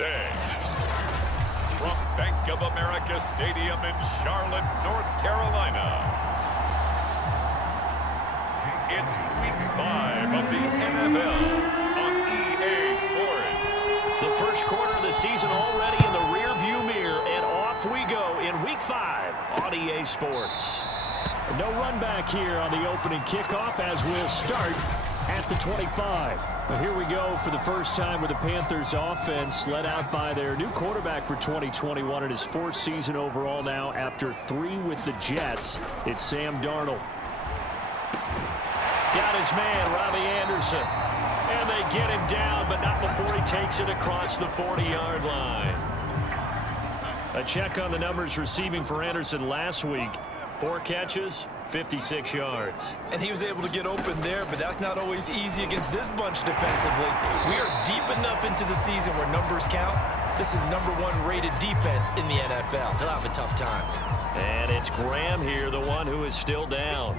today. From Bank of America Stadium in Charlotte, North Carolina, it's Week 5 of the NFL on EA Sports. The first quarter of the season already in the rearview mirror, and off we go in Week 5 on EA Sports. No run back here on the opening kickoff as we'll start at the 25. Well, here we go for the first time with the Panthers offense led out by their new quarterback for 2021 in his fourth season overall now after 3 with the Jets. It's Sam Darnold. Got his man, Robbie Anderson. And they get him down, but not before he takes it across the 40-yard line. A check on the numbers receiving for Anderson last week. 4 catches, 56 yards. And he was able to get open there, but that's not always easy against this bunch defensively. We are deep enough into the season where numbers count. This is #1 rated defense in the NFL. He'll have a tough time. And it's Graham here, the one who is still down.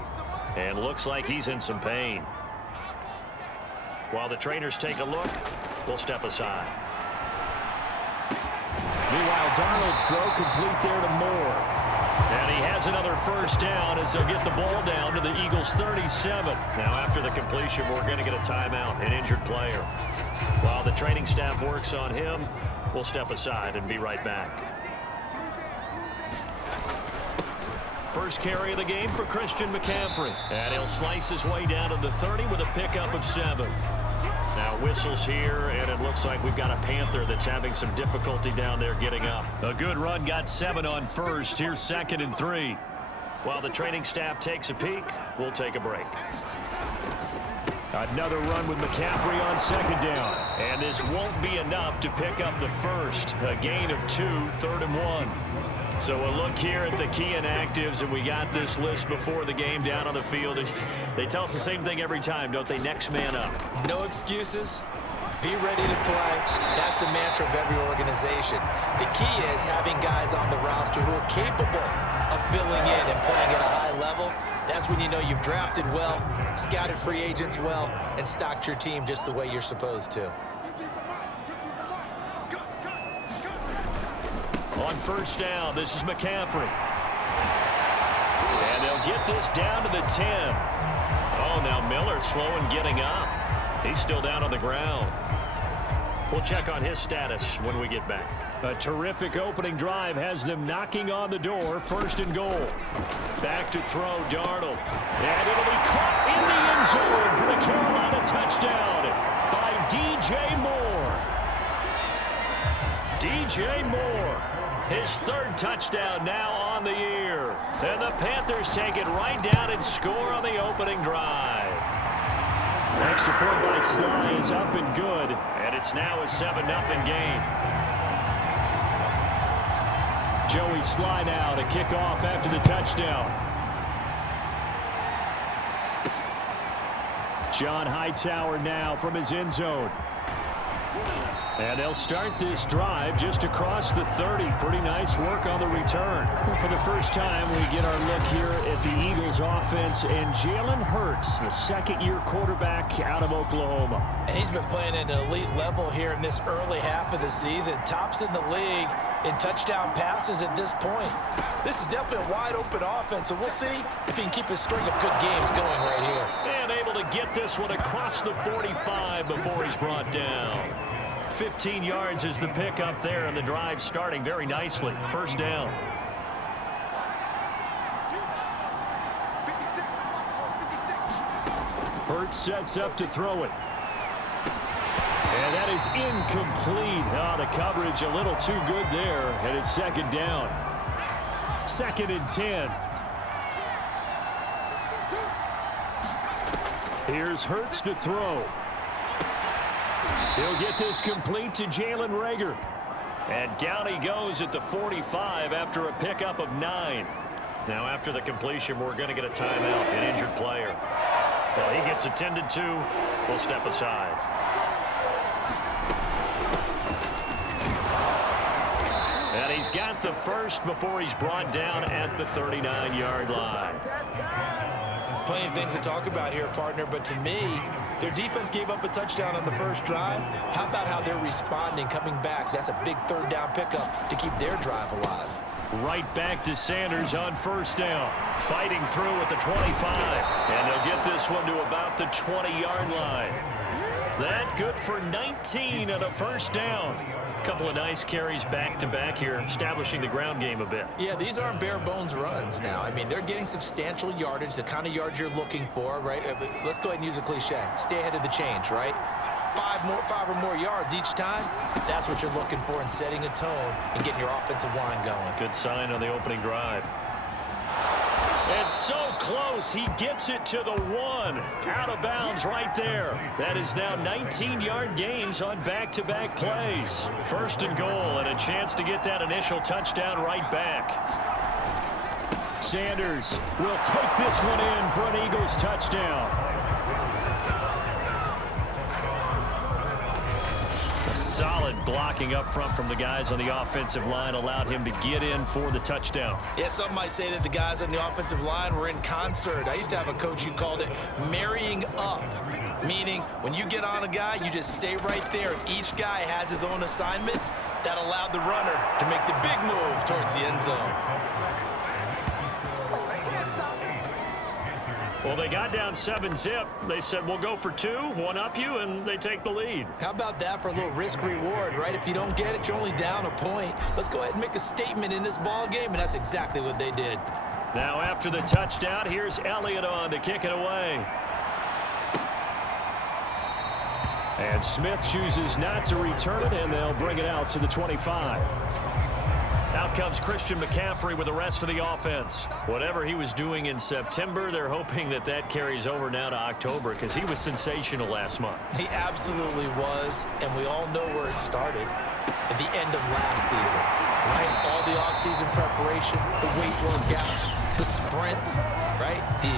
And looks like he's in some pain. While the trainers take a look, we'll step aside. Meanwhile, Darnold's throw complete there to Moore. And he has another first down as they'll get the ball down to the Eagles' 37. Now, after the completion, we're going to get a timeout, an injured player. While the training staff works on him, we'll step aside and be right back. First carry of the game for Christian McCaffrey. And he'll slice his way down to the 30 with a pickup of 7. Now whistles here, and it looks like we've got a Panther that's having some difficulty down there getting up. A good run, got 7 on first. Here's 2nd and 3. While the training staff takes a peek, we'll take a break. Another run with McCaffrey on 2nd down. And this won't be enough to pick up the first. A gain of 2, 3rd and 1. So a look here at the key inactives, and we got this list before the game down on the field. They tell us the same thing every time, don't they? Next man up. No excuses. Be ready to play. That's the mantra of every organization. The key is having guys on the roster who are capable of filling in and playing at a high level. That's when you know you've drafted well, scouted free agents well, and stocked your team just the way you're supposed to. On first down, this is McCaffrey. And they'll get this down to the 10. Oh, now Miller slow in getting up. He's still down on the ground. We'll check on his status when we get back. A terrific opening drive has them knocking on the door. 1st and goal. Back to throw, Darnold. And it'll be caught in the end zone for the Carolina touchdown by DJ Moore. DJ Moore. His 3rd touchdown now on the year. And the Panthers take it right down and score on the opening drive. Extra point by Sly is up and good. And it's now a 7-0 game. Joey Sly now to kick off after the touchdown. John Hightower now from his end zone. And they'll start this drive just across the 30. Pretty nice work on the return. For the first time, we get our look here at the Eagles offense and Jalen Hurts, the 2nd-year quarterback out of Oklahoma. And he's been playing at an elite level here in this early half of the season. Tops in the league in touchdown passes at this point. This is definitely a wide-open offense, and we'll see if he can keep his string of good games going right here. And able to get this one across the 45 before he's brought down. 15 yards is the pickup there, and the drive starting very nicely. 1st down. Hurts sets up to throw it. And that is incomplete. Oh, the coverage a little too good there, and it's 2nd down. 2nd and 10. Here's Hurts to throw. He'll get this complete to Jalen Reagor. And down he goes at the 45 after a pickup of 9. Now after the completion, we're going to get a timeout, an injured player. Well, he gets attended to. We'll step aside. And he's got the first before he's brought down at the 39-yard line. Plenty of things to talk about here, partner, but to me, their defense gave up a touchdown on the first drive. How about how they're responding, coming back? That's a big third down pickup to keep their drive alive. Right back to Sanders on first down. Fighting through at the 25. And they'll get this one to about the 20-yard line. That good for 19 and a first down. Couple of nice carries back-to-back here, establishing the ground game a bit. Yeah, these aren't bare-bones runs now. I mean, they're getting substantial yardage, the kind of yards you're looking for, right? Let's go ahead and use a cliche. Stay ahead of the change, right? Five or more yards each time. That's what you're looking for in setting a tone and getting your offensive line going. Good sign on the opening drive. It's so close. He gets it to the 1. Out of bounds right there. That is now 19-yard gains on back-to-back plays. First and goal and a chance to get that initial touchdown right back. Sanders will take this one in for an Eagles touchdown. Solid blocking up front from the guys on the offensive line allowed him to get in for the touchdown. Yeah, some might say that the guys on the offensive line were in concert. I used to have a coach who called it marrying up, meaning when you get on a guy, you just stay right there. Each guy has his own assignment that allowed the runner to make the big move towards the end zone. Well, they got down 7-zip. They said, we'll go for 2, one up you, and they take the lead. How about that for a little risk-reward, right? If you don't get it, you're only down a point. Let's go ahead and make a statement in this ball game, and that's exactly what they did. Now, after the touchdown, here's Elliott on to kick it away. And Smith chooses not to return it, and they'll bring it out to the 25. Out comes Christian McCaffrey with the rest of the offense. Whatever he was doing in September, they're hoping that that carries over now to October because he was sensational last month. He absolutely was, and we all know where it started at the end of last season, right? All the offseason preparation, the weight workouts, the sprints, right? The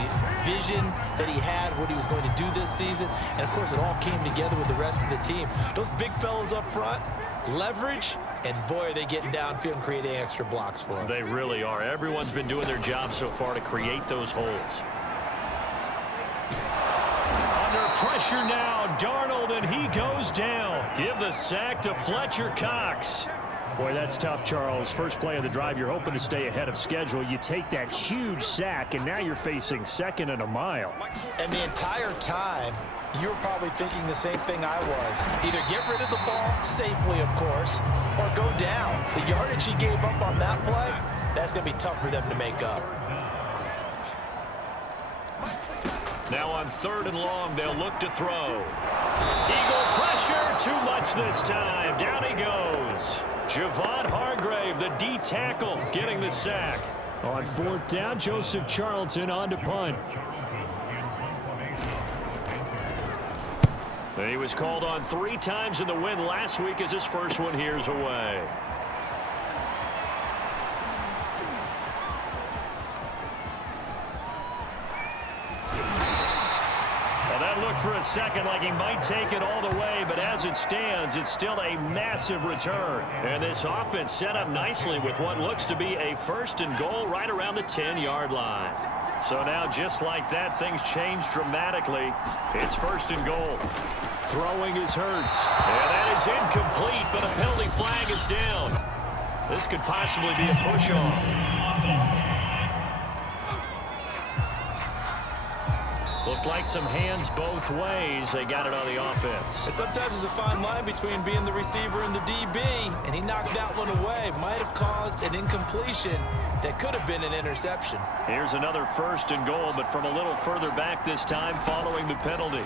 vision that he had, what he was going to do this season, and of course it all came together with the rest of the team. Those big fellas up front, leverage, and boy, are they getting downfield and creating extra blocks for them. They really are. Everyone's been doing their job so far to create those holes. Under pressure now, Darnold, and he goes down. Give the sack to Fletcher Cox. Boy, that's tough, Charles. First play of the drive, you're hoping to stay ahead of schedule. You take that huge sack, and now you're facing 2nd and a mile. And the entire time, you were probably thinking the same thing I was. Either get rid of the ball, safely, of course, or go down. The yardage he gave up on that play, that's going to be tough for them to make up. Now on 3rd and long, they'll look to throw. Eagle pressure, too much this time. Down he goes. Javon Hargrave, the D tackle, getting the sack. On 4th down, Joseph Charlton on to punt. He was called on 3 times in the win last week as his first one here's away. Well, that looked for a second like he might take it all the way, but as it stands, it's still a massive return. And this offense set up nicely with what looks to be a 1st and goal right around the 10-yard line. So now, just like that, things change dramatically. It's 1st and goal. Throwing is Hurts. And that is incomplete, but a penalty flag is down. This could possibly be a push-off. Looked like some hands both ways. They got it on the offense. And sometimes there's a fine line between being the receiver and the DB, and he knocked that one away. Might have caused an incompletion that could have been an interception. Here's another 1st and goal, but from a little further back this time following the penalty.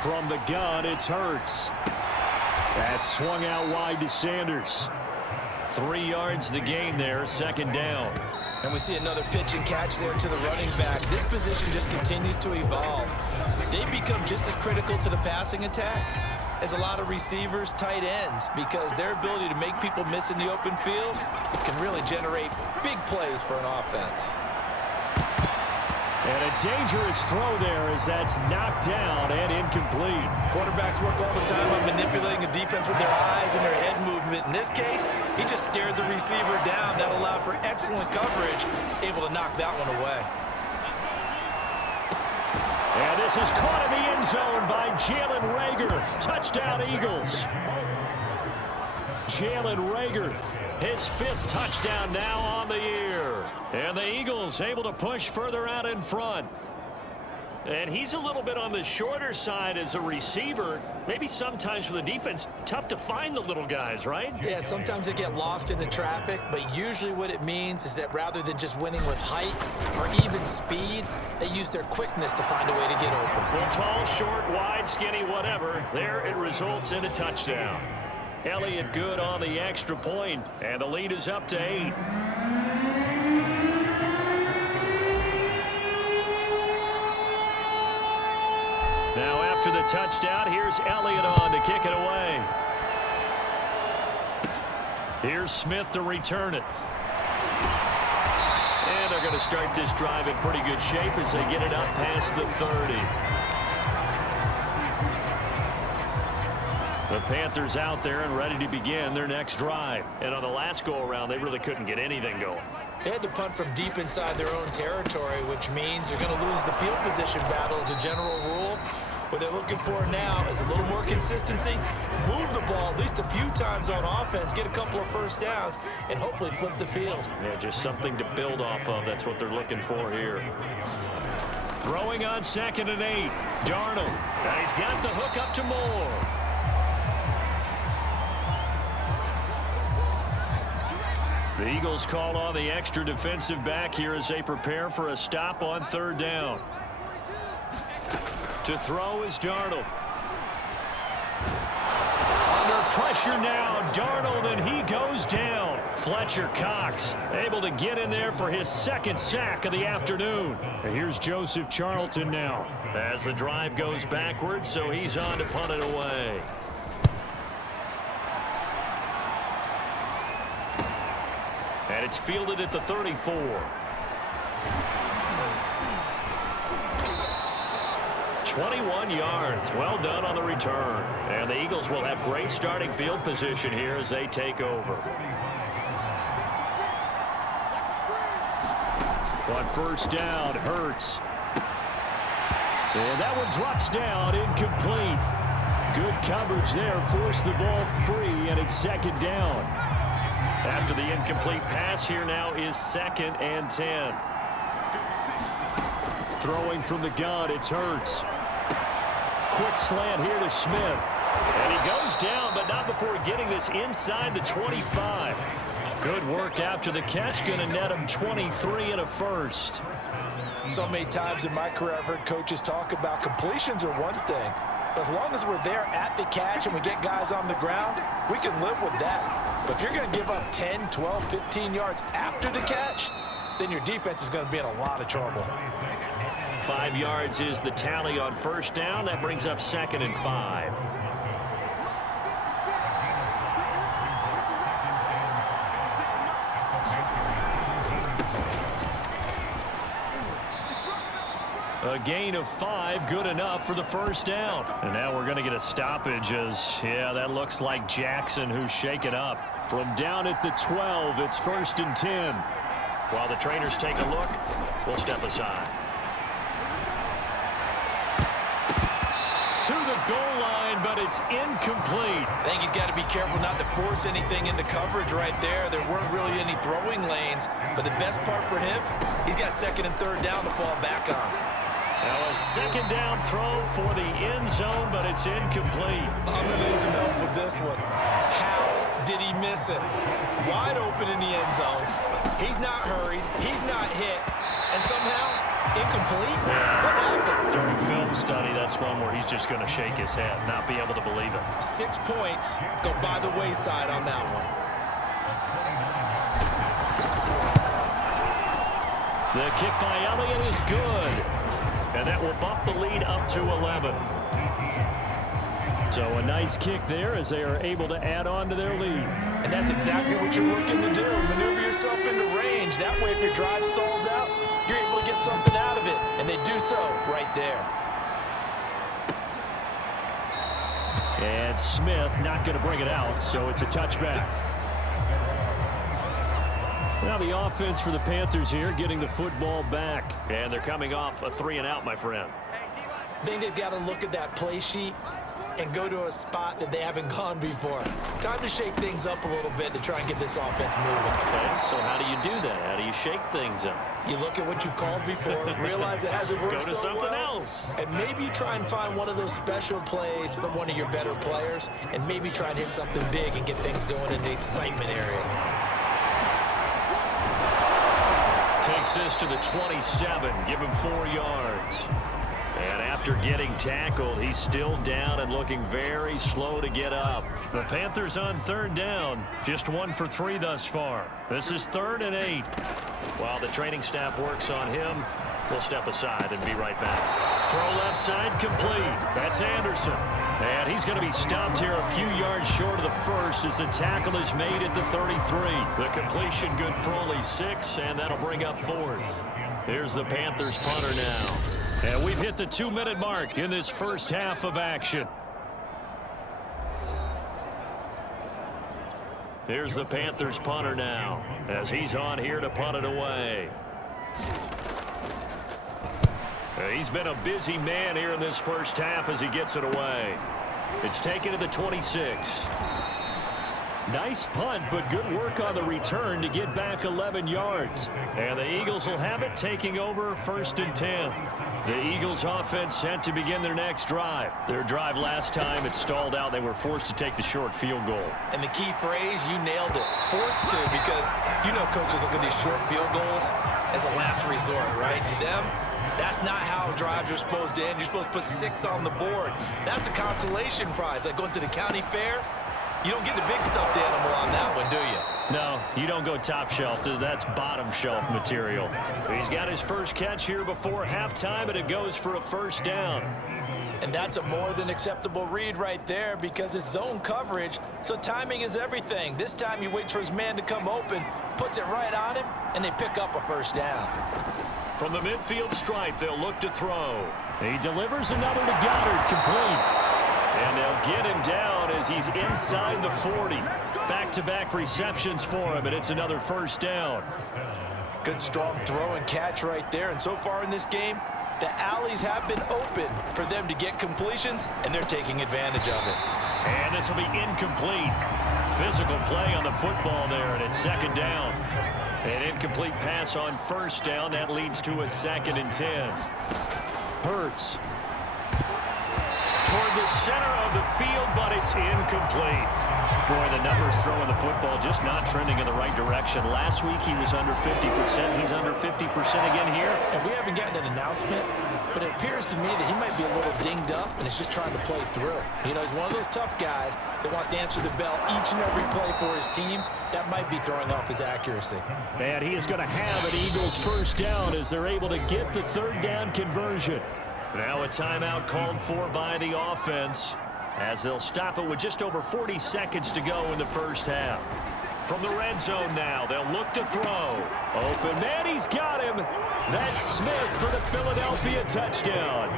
From the gun, it's Hurts. That's swung out wide to Sanders. 3 yards the gain there, 2nd down. And we see another pitch and catch there to the running back. This position just continues to evolve. They become just as critical to the passing attack as a lot of receivers, tight ends, because their ability to make people miss in the open field can really generate big plays for an offense. And a dangerous throw there as that's knocked down and incomplete. Quarterbacks work all the time on manipulating a defense with their eyes and their head movement. In this case, he just stared the receiver down. That allowed for excellent coverage, able to knock that one away. This is caught in the end zone by Jalen Reagor. Touchdown, Eagles. Jalen Reagor, his 5th touchdown now on the year. And the Eagles able to push further out in front. And he's a little bit on the shorter side as a receiver. Maybe sometimes for the defense, tough to find the little guys, right? Yeah, sometimes they get lost in the traffic, but usually what it means is that rather than just winning with height or even speed, they use their quickness to find a way to get open. Well, tall, short, wide, skinny, whatever, there it results in a touchdown. Elliott good on the extra point, and the lead is up to 8. Now after the touchdown, here's Elliott on to kick it away. Here's Smith to return it. And they're going to start this drive in pretty good shape as they get it up past the 30. The Panthers out there and ready to begin their next drive. And on the last go-around, they really couldn't get anything going. They had to punt from deep inside their own territory, which means they're going to lose the field position battle as a general rule. What they're looking for now is a little more consistency, move the ball at least a few times on offense, get a couple of first downs, and hopefully flip the field. Yeah, just something to build off of. That's what they're looking for here. Throwing on 2nd and 8. Darnold. And he's got the hook up to Moore. The Eagles call on the extra defensive back here as they prepare for a stop on 3rd down. To throw is Darnold. Under pressure now, Darnold, and he goes down. Fletcher Cox able to get in there for his 2nd sack of the afternoon. And here's Joseph Charlton now as the drive goes backwards, so he's on to punt it away. And it's fielded at the 34. "21 yards. Well done on the return. And the Eagles will have great starting field position here as they take over. On 1st down, Hurts. And that one drops down, incomplete. Good coverage there, forced the ball free, and it's 2nd down. After the incomplete pass, here now is 2nd and 10. Throwing from the gun, it's Hurts. Quick slant here to Smith. And he goes down, but not before getting this inside the 25. Good work after the catch, going to net him 23 and a first. So many times in my career I've heard coaches talk about completions are one thing. But as long as we're there at the catch and we get guys on the ground, we can live with that. But if you're going to give up 10, 12, 15 yards after the catch, then your defense is going to be in a lot of trouble. 5 yards is the tally on 1st down. That brings up 2nd and 5. A gain of 5, good enough for the 1st down. And now we're going to get a stoppage as, yeah, that looks like Jackson who's shaken up. From down at the 12, it's 1st and 10. While the trainers take a look, we'll step aside. To the goal line, but it's incomplete. I think he's got to be careful not to force anything into coverage right there. There weren't really any throwing lanes, but the best part for him, he's got 2nd and 3rd down to fall back on. Now a 2nd down throw for the end zone, but it's incomplete. I'm going to need some help with this one. How did he miss it? Wide open in the end zone. He's not hurried. He's not hit. And somehow, incomplete? What happened? During film study, that's one where he's just going to shake his head, not be able to believe it. 6 points go by the wayside on that one. The kick by Elliott is good. And that will bump the lead up to 11. So a nice kick there as they are able to add on to their lead. And that's exactly what you're looking to do. Maneuver yourself into range. That way, if your drive stalls out, you're able to get something out of it. And they do so right there. And Smith not going to bring it out, so it's a touchback. Now the offense for the Panthers here getting the football back. And they're coming off a 3-and-out, my friend. I think they've got to look at that play sheet and go to a spot that they haven't gone before. Time to shake things up a little bit to try and get this offense moving. Okay, so how do you do that? How do you shake things up? You look at what you've called before, realize it hasn't worked Go to so something well, else. and maybe you try and find one of those special plays from one of your better players, and maybe try and hit something big and get things going in the excitement area. Takes this to the 27, give him 4 yards. And after getting tackled, he's still down and looking very slow to get up. The Panthers on 3rd down, just 1 for 3 thus far. This is 3rd and 8. While the training staff works on him, we'll step aside and be right back. Throw left side complete. That's Anderson. And he's going to be stopped here a few yards short of the first as the tackle is made at the 33. The completion good for only 6, and that'll bring up 4th. Here's the Panthers punter now. And we've hit the 2-minute mark in this first half of action. Here's the Panthers punter now as he's on here to punt it away. He's been a busy man here in this first half as he gets it away. It's taken to the 26. Nice punt, but good work on the return to get back 11 yards. And the Eagles will have it, taking over 1st and 10. The Eagles offense set to begin their next drive. Their drive last time, it stalled out. They were forced to take the short field goal. And the key phrase, you nailed it. Forced to, because you know coaches look at these short field goals as a last resort, right? To them, that's not how drives are supposed to end. You're supposed to put 6 on the board. That's a consolation prize. Like going to the county fair, you don't get the big stuffed animal on that one, do you? No, you don't go top shelf. That's bottom shelf material. He's got his first catch here before halftime, and it goes for a 1st down. And that's a more than acceptable read right there because it's zone coverage, so timing is everything. This time he waits for his man to come open, puts it right on him, and they pick up a 1st down. From the midfield stripe, they'll look to throw. He delivers another to Goddard, complete. And they'll get him down as he's inside the 40. Back-to-back receptions for him, and it's another 1st down. Good strong throw and catch right there. And so far in this game, the alleys have been open for them to get completions, and they're taking advantage of it. And this will be incomplete. Physical play on the football there, and it's 2nd down. An incomplete pass on 1st down. That leads to a 2nd and 10. Hurts toward the center of the field, but it's incomplete. Boy, the numbers throwing the football just not trending in the right direction. Last week he was under 50%. He's under 50% again here. And we haven't gotten an announcement, but it appears to me that he might be a little dinged up and is just trying to play through. You know, he's one of those tough guys that wants to answer the bell each and every play for his team. That might be throwing off his accuracy. And he is going to have an Eagles 1st down as they're able to get the 3rd down conversion. Now a timeout called for by the offense as they'll stop it with just over 40 seconds to go in the first half. From the red zone now, they'll look to throw. Open man, he's got him. That's Smith for the Philadelphia touchdown.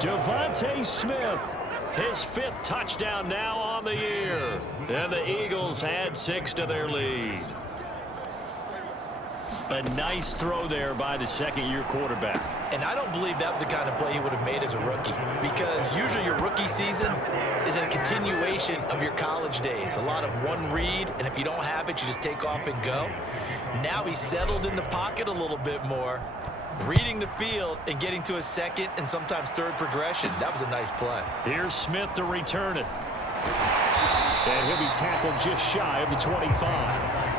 Devontae Smith, his 5th touchdown now on the year. And the Eagles add 6 to their lead. A nice throw there by the 2nd-year quarterback. And I don't believe that was the kind of play he would have made as a rookie, because usually your rookie season is a continuation of your college days. A lot of one read, and if you don't have it, you just take off and go. Now he's settled in the pocket a little bit more, reading the field and getting to a 2nd and sometimes 3rd progression. That was a nice play. Here's Smith to return it. And he'll be tackled just shy of the 25.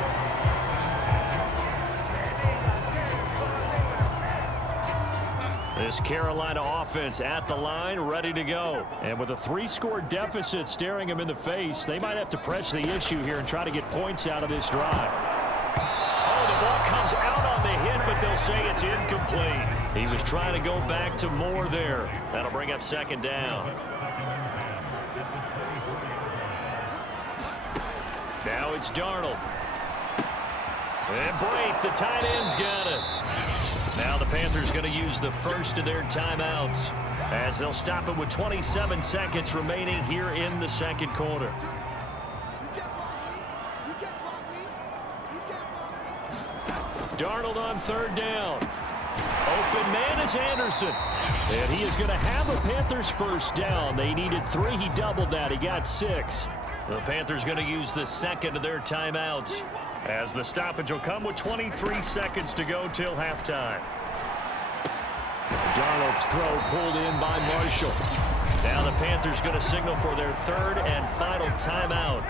This Carolina offense at the line, ready to go. And with a 3-score deficit staring them in the face, they might have to press the issue here and try to get points out of this drive. Oh, the ball comes out on the hit, but they'll say it's incomplete. He was trying to go back to Moore there. That'll bring up 2nd down. Now it's Darnold. And Brake, the tight end's got it. Now the Panthers going to use the first of their timeouts as they'll stop it with 27 seconds remaining here in the 2nd quarter. Darnold on 3rd down. Open man is Anderson. And he is going to have a Panthers first down. They needed 3. He doubled that. He got 6. The Panthers going to use the second of their timeouts, as the stoppage will come with 23 seconds to go till halftime. Darnold's throw pulled in by Marshall. Now the Panthers going to signal for their third and final timeout,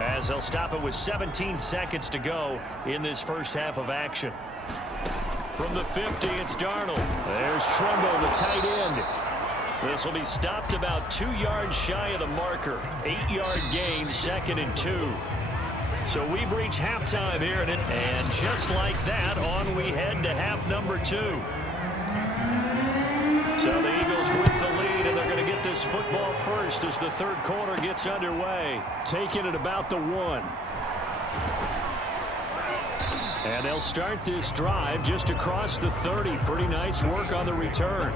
as they'll stop it with 17 seconds to go in this first half of action. From the 50, it's Darnold. There's Trumbo, the tight end. This will be stopped about 2 yards shy of the marker. 8-yard gain, 2nd and 2. So we've reached halftime here, and just like that, on we head to half number 2. So the Eagles with the lead, and they're going to get this football first as the third quarter gets underway. Taking it about the 1. And they'll start this drive just across the 30. Pretty nice work on the return.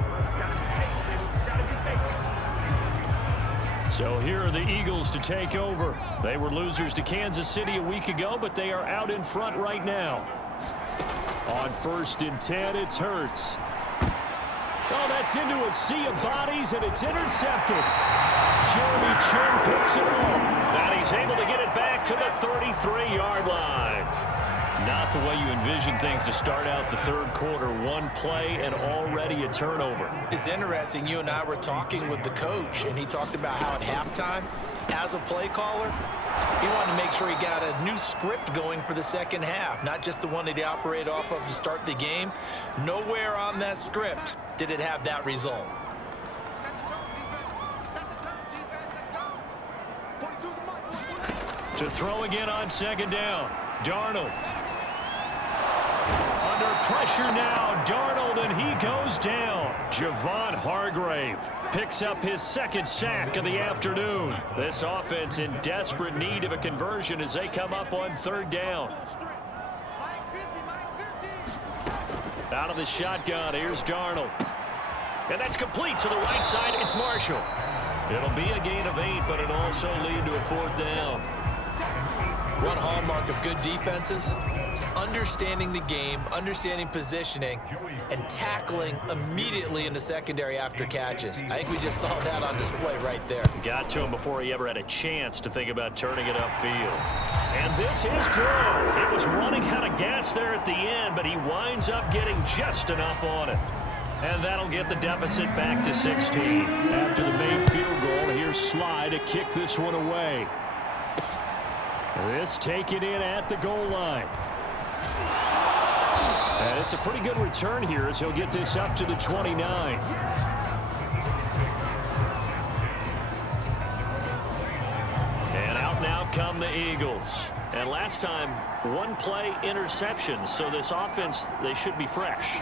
So here are the Eagles to take over. They were losers to Kansas City a week ago, but they are out in front right now. On 1st and 10, it's Hurts. Oh, that's into a sea of bodies, and it's intercepted. Jeremy Chin picks it up. And he's able to get it back to the 33-yard line. Not the way you envision things to start out the third quarter. 1 play and already a turnover. It's interesting. You and I were talking with the coach, and he talked about how at halftime, as a play caller, he wanted to make sure he got a new script going for the second half, not just the one that he operated off of to start the game. Nowhere on that script did it have that result. To throw again on 2nd down, Darnold. Under pressure now, Darnold, and he goes down. Javon Hargrave picks up his 2nd sack of the afternoon. This offense in desperate need of a conversion as they come up on 3rd down. Out of the shotgun, here's Darnold. And that's complete to the right side. It's Marshall. It'll be a gain of 8, but it'll also lead to a 4th down. One hallmark of good defenses is understanding the game, understanding positioning, and tackling immediately in the secondary after catches. I think we just saw that on display right there. Got to him before he ever had a chance to think about turning it upfield. And this is good. It was running out of gas there at the end, but he winds up getting just enough on it. And that'll get the deficit back to 16. After the made field goal, here's Sly to kick this one away. This taken in at the goal line. And it's a pretty good return here as he'll get this up to the 29. And out now come the Eagles. And last time, 1 play interceptions, so this offense, they should be fresh.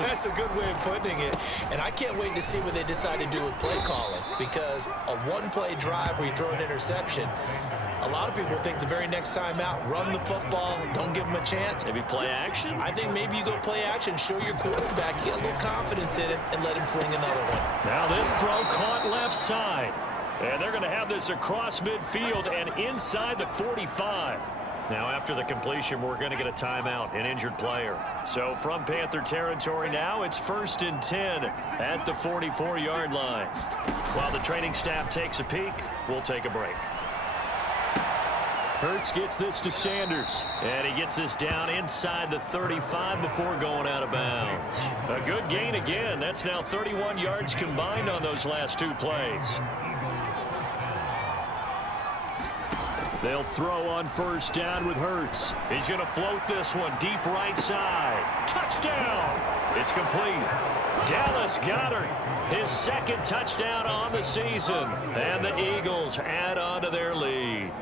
That's a good way of putting it. And I can't wait to see what they decide to do with play calling, because a 1-play drive where you throw an interception, a lot of people think the very next time out, run the football, don't give them a chance. Maybe play action? I think maybe you go play action, show your quarterback, get a little confidence in him, and let him fling another one. Now this throw caught left side. And they're going to have this across midfield and inside the 45. Now after the completion, we're going to get a timeout, an injured player. So from Panther territory now, it's 1st and 10 at the 44-yard line. While the training staff takes a peek, we'll take a break. Hurts gets this to Sanders, and he gets this down inside the 35 before going out of bounds. A good gain again. That's now 31 yards combined on those last 2 plays. They'll throw on 1st down with Hurts. He's going to float this one deep right side. Touchdown! It's complete. Dallas Goedert, his 2nd touchdown on the season. And the Eagles add on to their lead.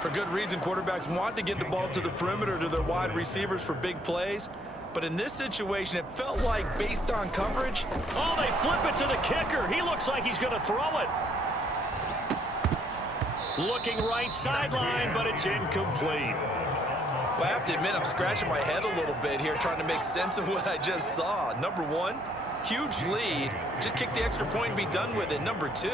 For good reason, quarterbacks want to get the ball to the perimeter to their wide receivers for big plays. But in this situation, it felt like based on coverage. Oh, they flip it to the kicker. He looks like he's going to throw it. Looking right sideline, but it's incomplete. Well, I have to admit, I'm scratching my head a little bit here trying to make sense of what I just saw. Number 1, huge lead. Just kick the extra point and be done with it. Number 2,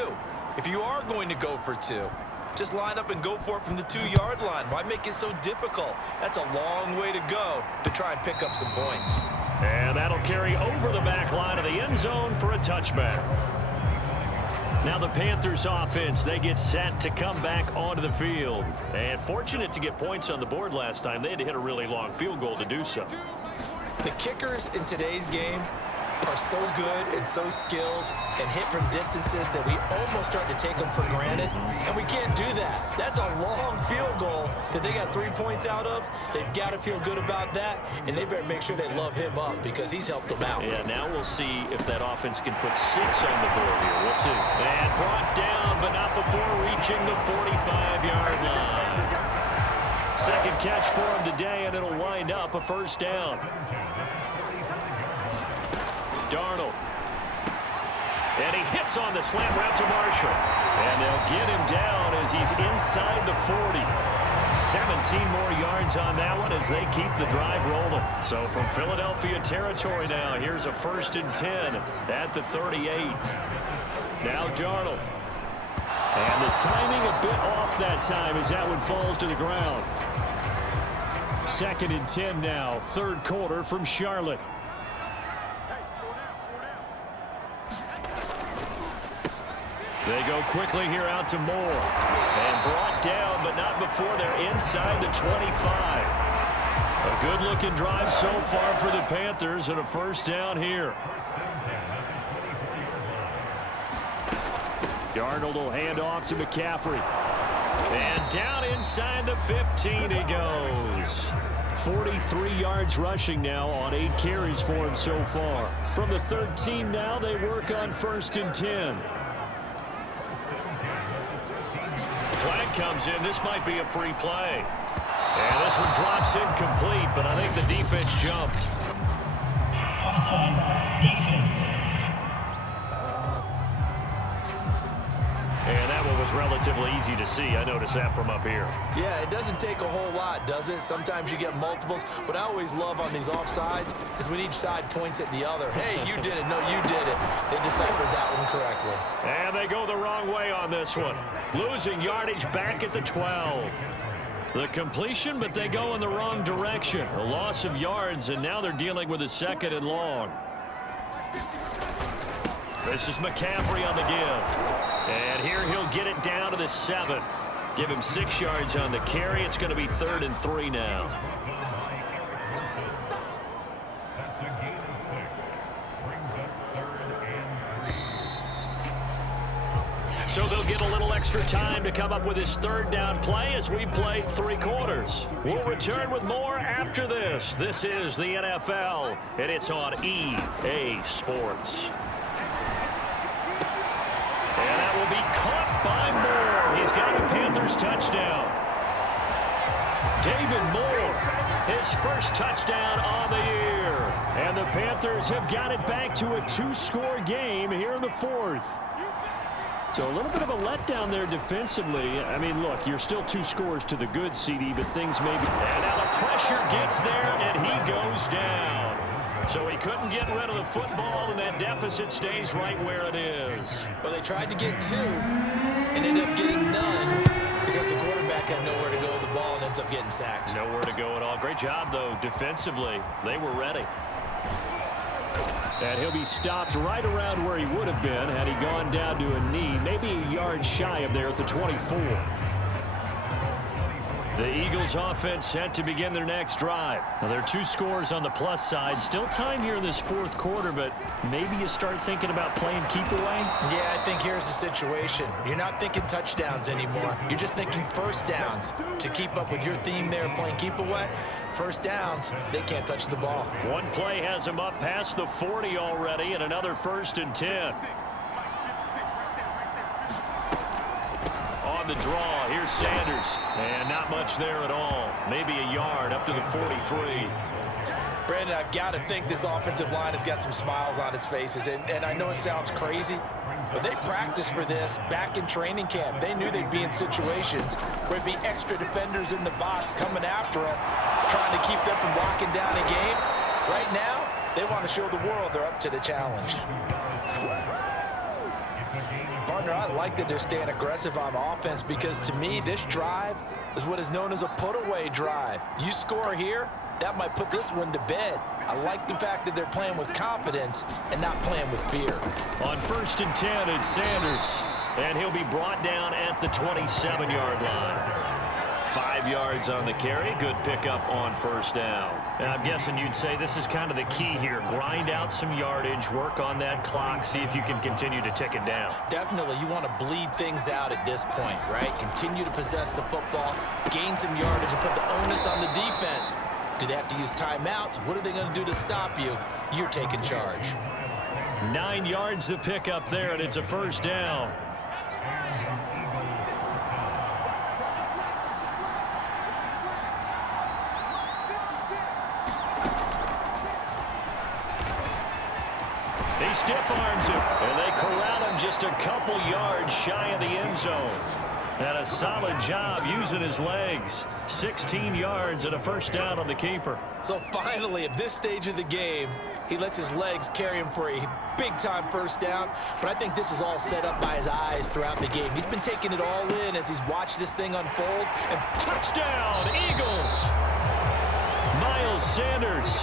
if you are going to go for 2, just line up and go for it from the 2-yard line. Why make it so difficult? That's a long way to go to try and pick up some points. And that'll carry over the back line of the end zone for a touchback. Now the Panthers offense, they get set to come back onto the field. And fortunate to get points on the board last time. They had to hit a really long field goal to do so. The kickers in today's game are so good and so skilled and hit from distances that we almost start to take them for granted, and we can't do that. That's a long field goal that they got 3 points out of. They've got to feel good about that, and they better make sure they love him up because he's helped them out. Yeah, now we'll see if that offense can put 6 on the board here. We'll see. And brought down, but not before reaching the 45-yard line. Second catch for him today, and it'll wind up a first down. Darnold. And he hits on the slant route to Marshall. And they'll get him down as he's inside the 40. 17 more yards on that one as they keep the drive rolling. So from Philadelphia territory now, here's a 1st and 10 at the 38. Now Darnold. And the timing a bit off that time as that one falls to the ground. 2nd and 10 now, 3rd quarter from Charlotte. They go quickly here out to Moore. And brought down, but not before they're inside the 25. A good-looking drive so far for the Panthers and a first down here. Darnold will hand off to McCaffrey. And down inside the 15 he goes. 43 yards rushing now on 8 carries for him so far. From the 13 now, they work on 1st and 10. Flag comes in. This might be a free play. And this one drops incomplete, but I think the defense jumped. Offside, defense. And that one was relatively easy to see. I noticed that from up here. Yeah, it doesn't take a whole lot, does it? Sometimes you get multiples. What I always love on these offsides is when each side points at the other. Hey, you did it. No, you did it. They deciphered that one correctly. And they go the wrong way on this one. Losing yardage back at the 12. The completion, but they go in the wrong direction. A loss of yards, and now they're dealing with a 2nd and long. This is McCaffrey on the give. And here he'll get it down to the 7. Give him 6 yards on the carry. It's going to be 3rd and 3 now. So they'll get a little extra time to come up with his 3rd down play as we've played 3 quarters. We'll return with more after this. This is the NFL, and it's on EA Sports. And that will be caught by Moore. He's got a Panthers touchdown. David Moore, his first touchdown on the year. And the Panthers have got it back to a 2-score game here in the 4th. So a little bit of a letdown there defensively. I mean, look, you're still 2 scores to the good, CD, but things may be... And now the pressure gets there, and he goes down. So he couldn't get rid of the football, and that deficit stays right where it is. Well, they tried to get 2 and ended up getting none because the quarterback had nowhere to go with the ball and ends up getting sacked. Nowhere to go at all. Great job, though, defensively. They were ready. And he'll be stopped right around where he would have been had he gone down to a knee, maybe a yard shy of there at the 24. The Eagles offense set to begin their next drive. Now, there are 2 scores on the plus side. Still time here in this 4th quarter, but maybe you start thinking about playing keep away? Yeah, I think here's the situation. You're not thinking touchdowns anymore. You're just thinking first downs. To keep up with your theme there, playing keep away, first downs, they can't touch the ball. One play has him up past the 40 already, and another 1st and 10. On the draw, here's Sanders. And not much there at all. Maybe a yard up to the 43. Brandon, I've got to think this offensive line has got some smiles on its faces. And I know it sounds crazy, but they practiced for this back in training camp. They knew they'd be in situations where there'd be extra defenders in the box coming after them, trying to keep them from locking down a game. Right now, they want to show the world they're up to the challenge. Partner, I like that they're staying aggressive on offense because to me, this drive is what is known as a put-away drive. You score here, that might put this one to bed. I like the fact that they're playing with confidence and not playing with fear. On 1st and 10, it's Sanders. And he'll be brought down at the 27-yard line. 5 yards on the carry. Good pickup on 1st down. And I'm guessing you'd say this is kind of the key here. Grind out some yardage, work on that clock, see if you can continue to tick it down. Definitely, you want to bleed things out at this point, right? Continue to possess the football, gain some yardage, and put the onus on the defense. Do they have to use timeouts? What are they going to do to stop you? You're taking charge. 9 yards to pick up there, and it's a 1st down. He stiff arms him, and they corral him just a couple yards shy of the end zone. And a solid job using his legs. 16 yards and a 1st down on the keeper. So finally, at this stage of the game, he lets his legs carry him for a big-time 1st down. But I think this is all set up by his eyes throughout the game. He's been taking it all in as he's watched this thing unfold. And touchdown, Eagles! Miles Sanders.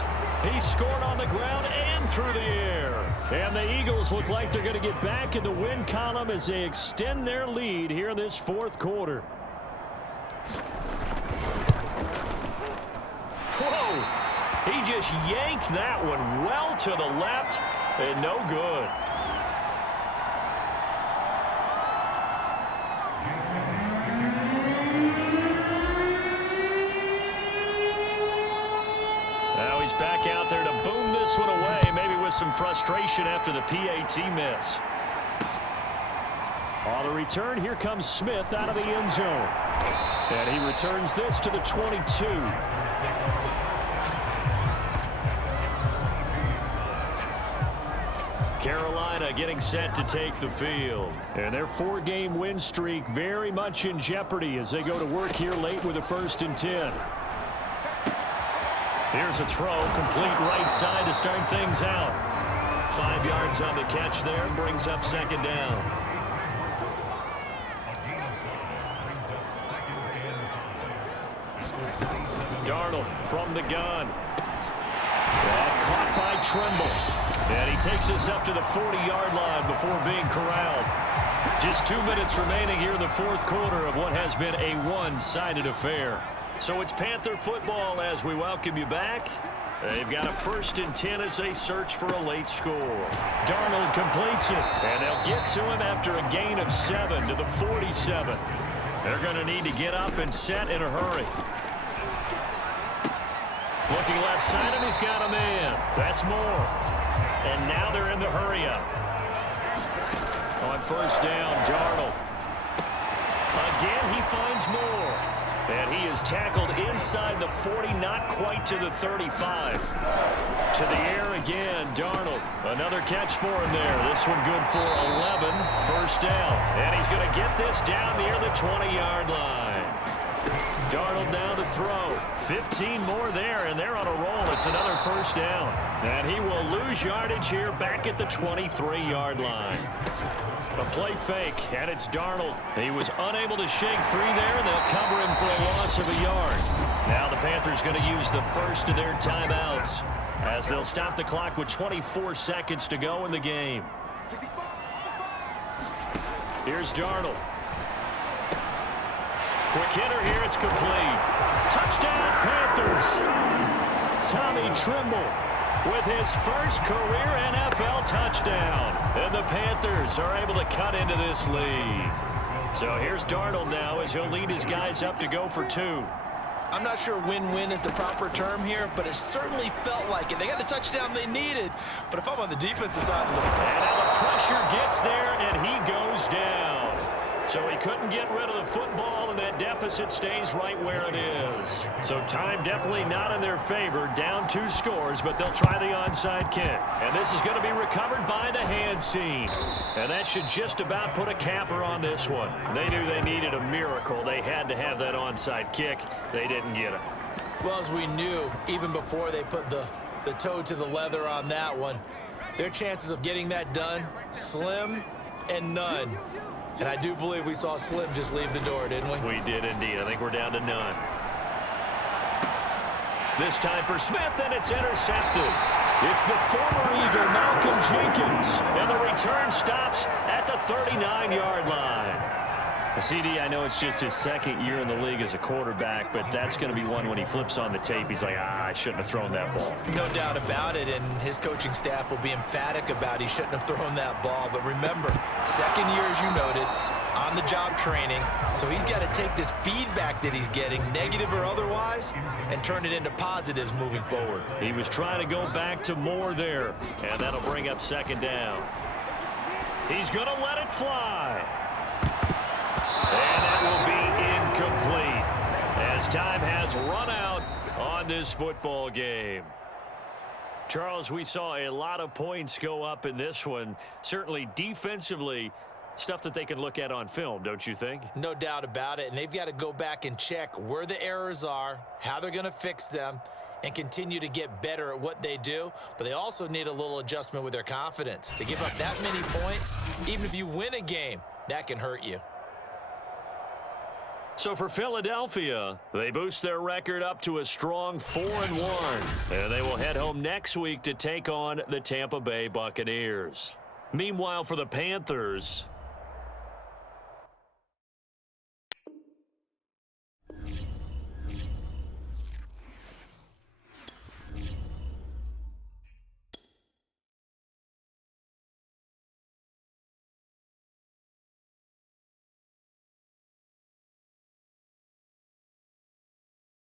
He scored on the ground and through the air. And the Eagles look like they're going to get back in the win column as they extend their lead here in this 4th quarter. Whoa! He just yanked that one well to the left and no good. Now he's back out there to boom this one away, maybe with some frustration after the PAT miss. On the return, here comes Smith out of the end zone. And he returns this to the 22. Carolina getting set to take the field. And their 4-game win streak very much in jeopardy as they go to work here late with a 1st and 10. Here's a throw, complete right side to start things out. 5 yards on the catch there, brings up 2nd down. Darnold from the gun. And caught by Trimble. And he takes us up to the 40-yard line before being corralled. Just 2 minutes remaining here in the 4th quarter of what has been a one-sided affair. So it's Panther football as we welcome you back. They've got a 1st and 10 as they search for a late score. Darnold completes it, and they'll get to him after a gain of 7 to the 47. They're going to need to get up and set in a hurry. Looking left side, and he's got a man. That's more. And now they're in the hurry up. On 1st down, Darnold. Again, he finds more. And he is tackled inside the 40, not quite to the 35. To the air again, Darnold. Another catch for him there. This one good for 11. 1st down. And he's going to get this down near the 20-yard line. Darnold now to throw. 15 more there, and they're on a roll. It's another 1st down. And he will lose yardage here back at the 23-yard line. A play fake, and it's Darnold. He was unable to shake free there, and they'll cover him for a loss of a yard. Now the Panthers going to use the first of their timeouts as they'll stop the clock with 24 seconds to go in the game. Here's Darnold. Quick hitter here, it's complete. Touchdown, Panthers. Tommy Trimble with his first career NFL touchdown. And the Panthers are able to cut into this lead. So here's Darnold now as he'll lead his guys up to go for 2. I'm not sure win-win is the proper term here, but it certainly felt like it. They got the touchdown they needed, but if I'm on the defensive side of the ball. And now the pressure gets there, and he goes down. So he couldn't get rid of the football, and that deficit stays right where it is. So time definitely not in their favor. Down 2 scores, but they'll try the onside kick. And this is going to be recovered by the hands team. And that should just about put a capper on this one. They knew they needed a miracle. They had to have that onside kick. They didn't get it. Well, as we knew, even before they put the toe to the leather on that one, their chances of getting that done, slim and none. And I do believe we saw Slim just leave the door, didn't we? We did indeed. I think we're down to none. This time for Smith, and it's intercepted. It's the former Eagle, Malcolm Jenkins, and the return stops at the 39-yard line. CD, I know it's just his second year in the league as a quarterback, but that's going to be one when he flips on the tape. He's like, I shouldn't have thrown that ball. No doubt about it, and his coaching staff will be emphatic about he shouldn't have thrown that ball. But remember, second year, as you noted, on-the-job training, so he's got to take this feedback that he's getting, negative or otherwise, and turn it into positives moving forward. He was trying to go back to more there, and that'll bring up second down. He's going to let it fly. And that will be incomplete as time has run out on this football game. Charles, we saw a lot of points go up in this one. Certainly defensively, stuff that they can look at on film, don't you think? No doubt about it, and they've got to go back and check where the errors are, how they're going to fix them, and continue to get better at what they do. But they also need a little adjustment with their confidence. To give up that many points, even if you win a game, that can hurt you. So for Philadelphia, they boost their record up to a strong 4-1. And they will head home next week to take on the Tampa Bay Buccaneers. Meanwhile, for the Panthers,